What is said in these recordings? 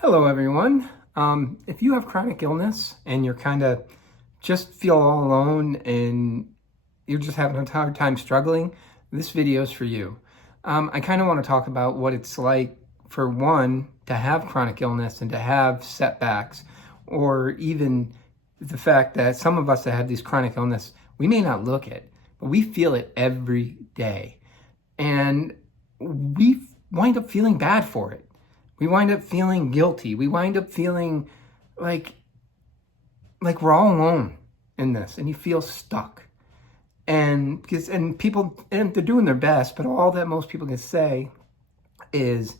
Hello, everyone. If you have chronic illness and you're kind of just feel all alone and you're just having a hard time struggling, this video is for you. I kind of want to talk about what it's like for one to have chronic illness and to have setbacks, or even the fact that some of us that have these chronic illness, we may not look it, but we feel it every day. And we wind up feeling bad for it. We wind up feeling guilty. We wind up feeling like we're all alone in this, and you feel stuck. And people, and they're doing their best, but all that most people can say is,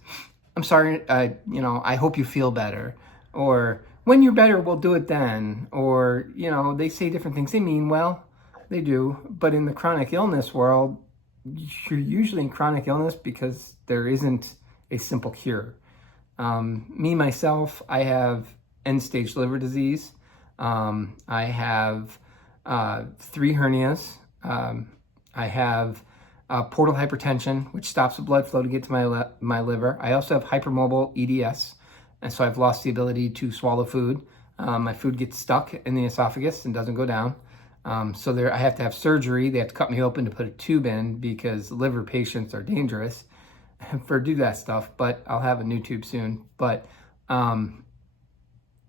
"I'm sorry, I hope you feel better," or "When you're better, we'll do it then," or they say different things. They mean well, they do, but in the chronic illness world, you're usually in chronic illness because there isn't a simple cure. Myself, I have end-stage liver disease. I have 3 hernias. I have portal hypertension, which stops the blood flow to get to my liver. I also have hypermobile EDS, and so I've lost the ability to swallow food. My food gets stuck in the esophagus and doesn't go down. So I have to have surgery. They have to cut me open to put a tube in because liver patients are dangerous do that stuff, but I'll have a new tube soon. But, and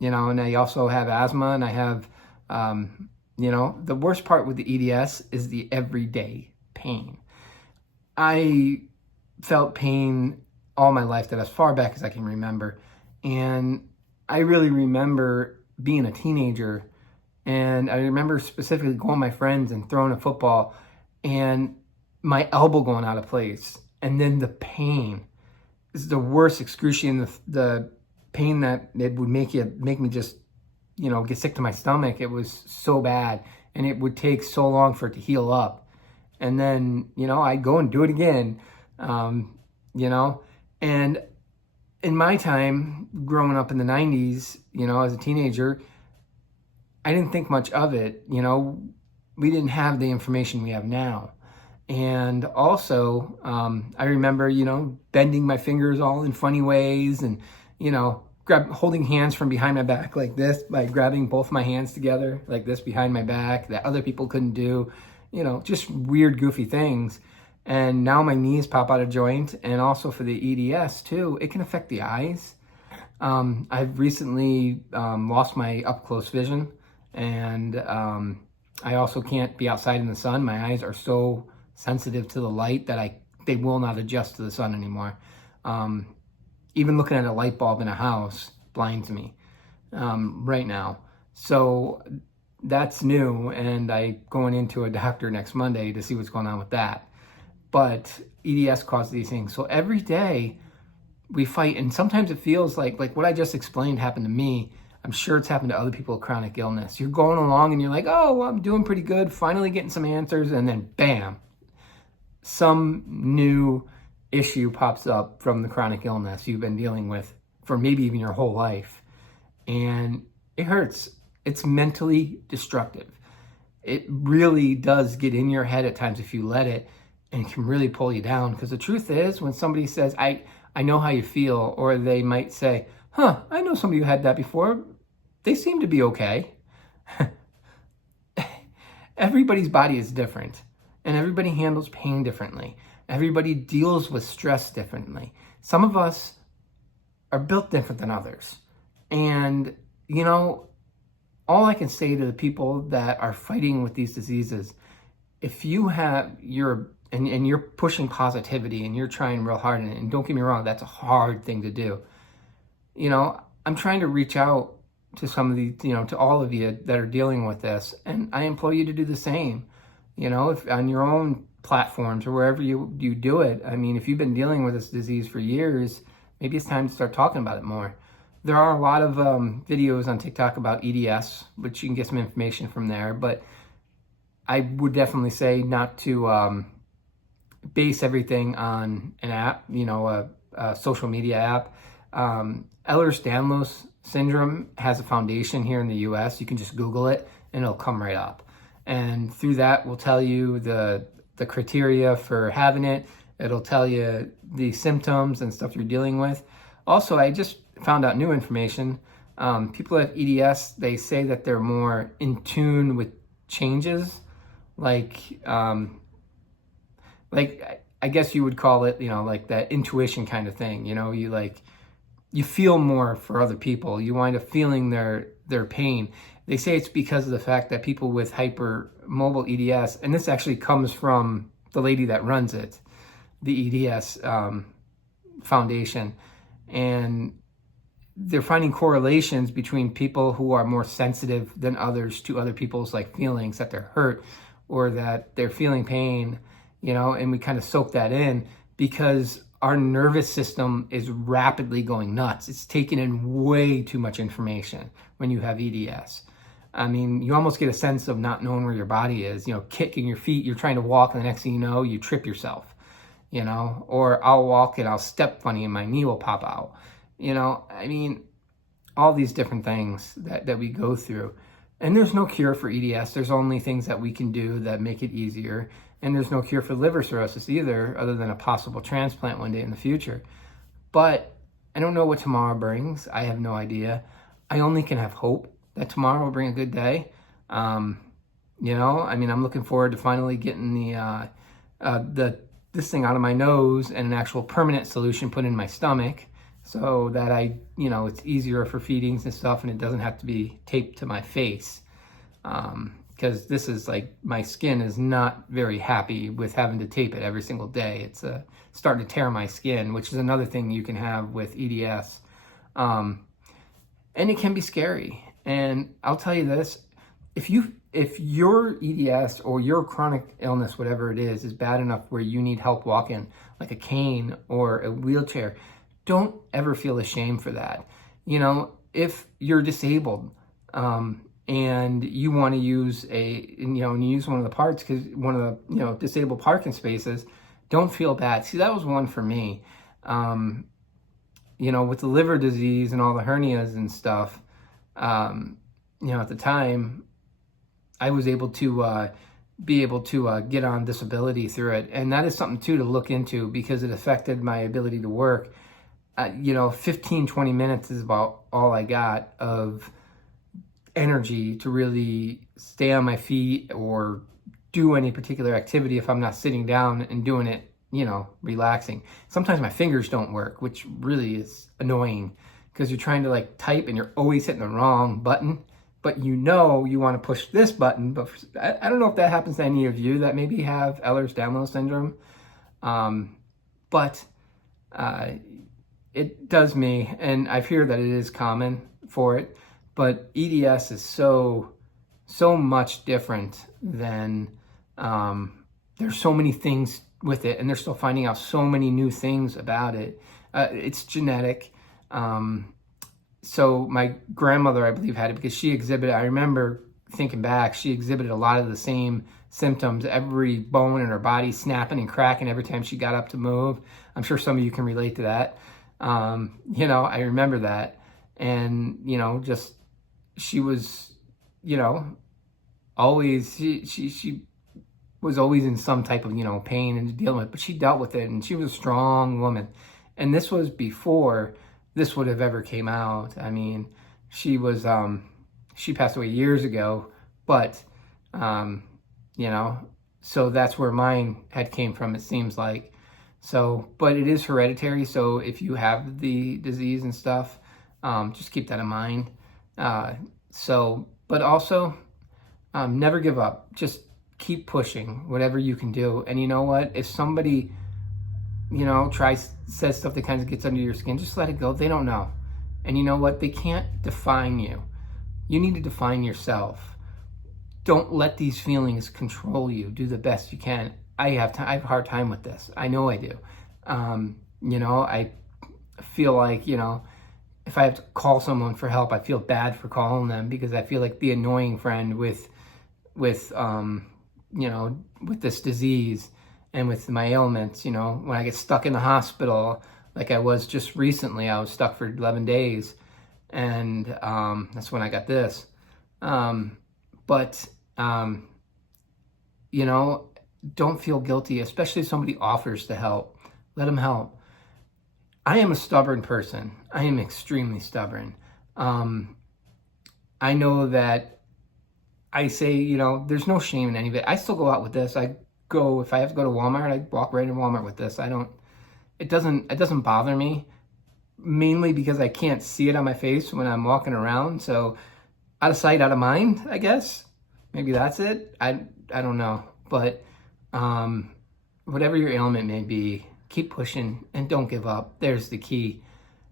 I also have asthma, and I have, the worst part with the EDS is the everyday pain. I felt pain all my life, that as far back as I can remember. And I really remember being a teenager, and I remember specifically going with my friends and throwing a football and my elbow going out of place. And then the pain is the worst, excruciating, the pain that it would make me just, get sick to my stomach. It was so bad, and it would take so long for it to heal up. And then, I'd go and do it again, and in my time growing up in the 90s, as a teenager, I didn't think much of it. We didn't have the information we have now. And also, I remember, bending my fingers all in funny ways and, holding hands from behind my back like this by grabbing both my hands together like this behind my back that other people couldn't do, just weird, goofy things. And now my knees pop out of joint. And also for the EDS too, it can affect the eyes. I've recently lost my up close vision, and I also can't be outside in the sun. My eyes are so sensitive to the light that they will not adjust to the sun anymore. Even looking at a light bulb in a house blinds me right now. So that's new, and I'm going into a doctor next Monday to see what's going on with that. But EDS causes these things. So every day we fight, and sometimes it feels like what I just explained happened to me. I'm sure it's happened to other people with chronic illness. You're going along and you're like, oh, well, I'm doing pretty good, finally getting some answers, and then bam, some new issue pops up from the chronic illness you've been dealing with for maybe even your whole life. And it hurts. It's mentally destructive. It really does get in your head at times if you let it, and can really pull you down. Because the truth is, when somebody says, I know how you feel, or they might say, I know somebody who had that before, they seem to be okay. Everybody's body is different. And everybody handles pain differently. Everybody deals with stress differently. Some of us are built different than others. And, all I can say to the people that are fighting with these diseases, if you have and you're pushing positivity and you're trying real hard, and don't get me wrong, that's a hard thing to do. I'm trying to reach out to some of the, to all of you that are dealing with this. And I implore you to do the same. If on your own platforms or wherever you do it. I mean, if you've been dealing with this disease for years, maybe it's time to start talking about it more. There are a lot of videos on TikTok about EDS, which you can get some information from there. But I would definitely say not to base everything on an app, a social media app. Ehlers-Danlos syndrome has a foundation here in the US. You can just Google it and it'll come right up. And through that, we'll tell you the criteria for having it. It'll tell you the symptoms and stuff you're dealing with. Also, I just found out new information. People at EDS, they say that they're more in tune with changes, like I guess you would call it, like that intuition kind of thing. You feel more for other people. You wind up feeling their pain. They say it's because of the fact that people with hypermobile EDS, and this actually comes from the lady that runs it, the EDS foundation, and they're finding correlations between people who are more sensitive than others to other people's feelings, that they're hurt or that they're feeling pain, and we kind of soak that in because our nervous system is rapidly going nuts. It's taking in way too much information when you have EDS. I mean, you almost get a sense of not knowing where your body is, kicking your feet, you're trying to walk, and the next thing you know, you trip yourself, or I'll walk and I'll step funny and my knee will pop out. I mean, all these different things that we go through. And there's no cure for EDS. There's only things that we can do that make it easier. And there's no cure for liver cirrhosis either, other than a possible transplant one day in the future. But I don't know what tomorrow brings. I have no idea. I only can have hope that tomorrow will bring a good day. I'm looking forward to finally getting this thing out of my nose and an actual permanent solution put in my stomach, so that it's easier for feedings and stuff, and it doesn't have to be taped to my face. Because this is my skin is not very happy with having to tape it every single day. It's starting to tear my skin, which is another thing you can have with EDS. And it can be scary. And I'll tell you this, if your EDS or your chronic illness, whatever it is bad enough where you need help walking, like a cane or a wheelchair, don't ever feel ashamed for that. If you're disabled, and you want to use and you use one of the parts, because one of the, disabled parking spaces, don't feel bad. See, that was one for me. With the liver disease and all the hernias and stuff, at the time, I was able to get on disability through it. And that is something too to look into, because it affected my ability to work. 15, 20 minutes is about all I got of energy to really stay on my feet or do any particular activity if I'm not sitting down and doing it, relaxing. Sometimes my fingers don't work, which really is annoying, because you're trying to type and you're always hitting the wrong button, but you want to push this button. But I don't know if that happens to any of you that maybe have Ehlers-Danlos syndrome. But it does me, and I've heard that it is common for it. But EDS is so much different than, there's so many things with it, and they're still finding out so many new things about it. It's genetic. So my grandmother, I believe, had it because she exhibited, I remember thinking back, she exhibited a lot of the same symptoms, every bone in her body snapping and cracking every time she got up to move. I'm sure some of you can relate to that. I remember that. And, just, she was, always, she was always in some type of, pain and dealing with it, but she dealt with it, and she was a strong woman. And this was before this would have ever came out. I mean, she was, she passed away years ago, but, so that's where mine had came from, it seems like. So, but it is hereditary. So if you have the disease and stuff, just keep that in mind. But also, never give up. Just keep pushing whatever you can do. And you know what? If somebody, says stuff that kind of gets under your skin, just let it go. They don't know. And you know what? They can't define you. You need to define yourself. Don't let these feelings control you. Do the best you can. I have a hard time with this. I know I do. I feel like, if I have to call someone for help, I feel bad for calling them, because I feel like the annoying friend with this disease and with my ailments. When I get stuck in the hospital, like I was just recently, I was stuck for 11 days, and that's when I got this. Don't feel guilty, especially if somebody offers to help. Let them help. I am a stubborn person. I am extremely stubborn. I know that I say, you know, there's no shame in any of it. I still go out with this. If I have to go to Walmart, I walk right in Walmart with this. It doesn't bother me, mainly because I can't see it on my face when I'm walking around. So out of sight, out of mind, I guess. Maybe that's it. I don't know. But whatever your ailment may be, keep pushing and don't give up. There's the key.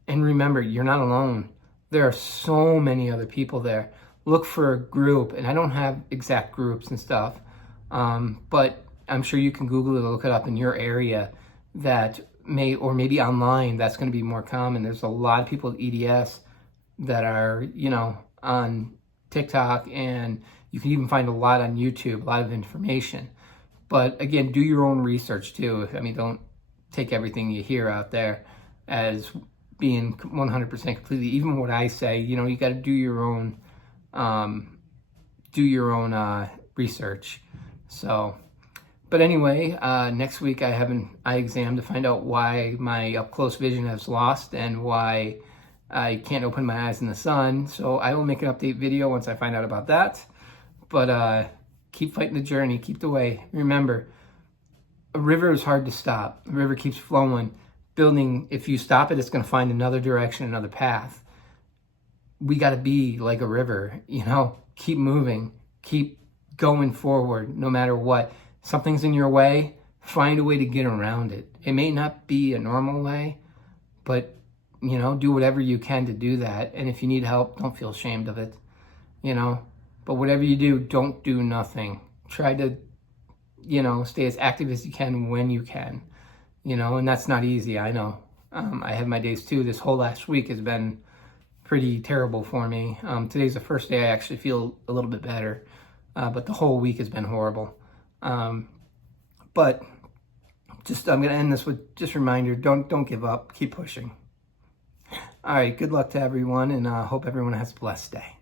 And remember, you're not alone. There are so many other people there. Look for a group, and I don't have exact groups and stuff, but I'm sure you can Google it or look it up in your area that or maybe online, that's going to be more common. There's a lot of people with EDS that are, you know, on TikTok, and you can even find a lot on YouTube, a lot of information. But again, do your own research too. I mean, don't take everything you hear out there as being 100% completely. Even what I say, you know, you got to do your own research. So, but anyway, next week I have an eye exam to find out why my up close vision has lost and why I can't open my eyes in the sun. So I will make an update video once I find out about that. But keep fighting the journey, keep the way. Remember, a river is hard to stop. A river keeps flowing. Building, if you stop it, it's going to find another direction, another path. We got to be like a river, you know, keep moving, keep going forward, no matter what. Something's in your way, find a way to get around it. It may not be a normal way, but, you know, do whatever you can to do that. And if you need help, don't feel ashamed of it, you know. But whatever you do, don't do nothing. Try to, you know, stay as active as you can when you can, you know, and that's not easy, I know. I have my days too. This whole last week has been pretty terrible for me. Today's the first day I actually feel a little bit better, but the whole week has been horrible. But just, I'm going to end this with just a reminder, don't give up, keep pushing. All right, good luck to everyone, and hope everyone has a blessed day.